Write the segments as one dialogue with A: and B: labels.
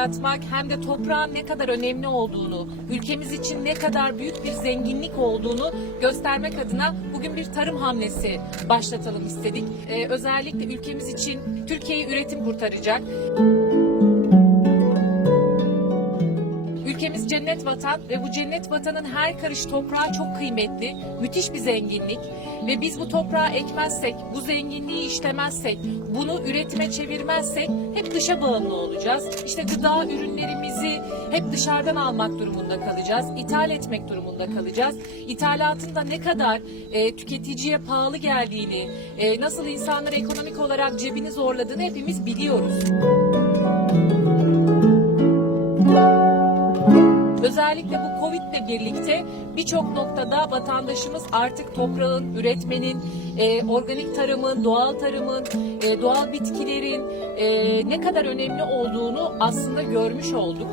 A: yaratmak hem de toprağın ne kadar önemli olduğunu, ülkemiz için ne kadar büyük bir zenginlik olduğunu göstermek adına bugün bir tarım hamlesi başlatalım istedik. Ee, özellikle ülkemiz için Türkiye'yi üretim kurtaracak. Cennet vatan ve bu cennet vatanın her karış toprağı çok kıymetli, müthiş bir zenginlik ve biz bu toprağı ekmezsek, bu zenginliği işlemezsek, bunu üretime çevirmezsek hep dışa bağımlı olacağız. İşte gıda ürünlerimizi hep dışarıdan almak durumunda kalacağız, ithal etmek durumunda kalacağız. İthalatın da ne kadar e, tüketiciye pahalı geldiğini, e, nasıl insanları ekonomik olarak cebini zorladığını hepimiz biliyoruz. Özellikle bu Covid ile birlikte birçok noktada vatandaşımız artık toprağın, üretmenin, e, organik tarımın, doğal tarımın, e, doğal bitkilerin e, ne kadar önemli olduğunu aslında görmüş olduk.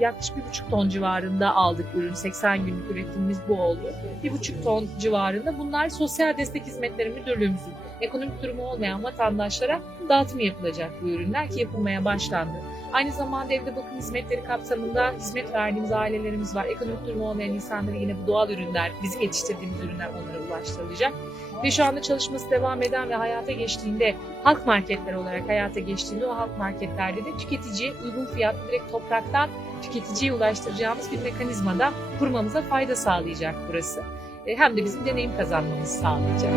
A: Yaklaşık bir buçuk ton civarında aldık ürün. 80 günlük üretimimiz bu oldu. Bir buçuk ton civarında. Bunlar Sosyal Destek Hizmetleri Müdürlüğümüzün ekonomik durumu olmayan vatandaşlara dağıtım yapılacak bu ürünler ki yapılmaya başlandı. Aynı zamanda evde bakım hizmetleri kapsamında hizmet verdiğimiz ailelerimiz var. Ekonomik durumu olmayan insanlara yine bu doğal ürünler, bizim yetiştirdiğimiz ürünler onlara ulaştırılacak. Ve şu anda çalışması devam eden ve hayata geçtiğinde halk marketler olarak hayata geçtiğinde o halk marketlerde de tüketiciye uygun fiyatlı direkt topraktan tüketiciye ulaştıracağımız bir mekanizmada kurmamıza fayda sağlayacak burası. E, Hem de bizim deneyim kazanmamızı sağlayacak.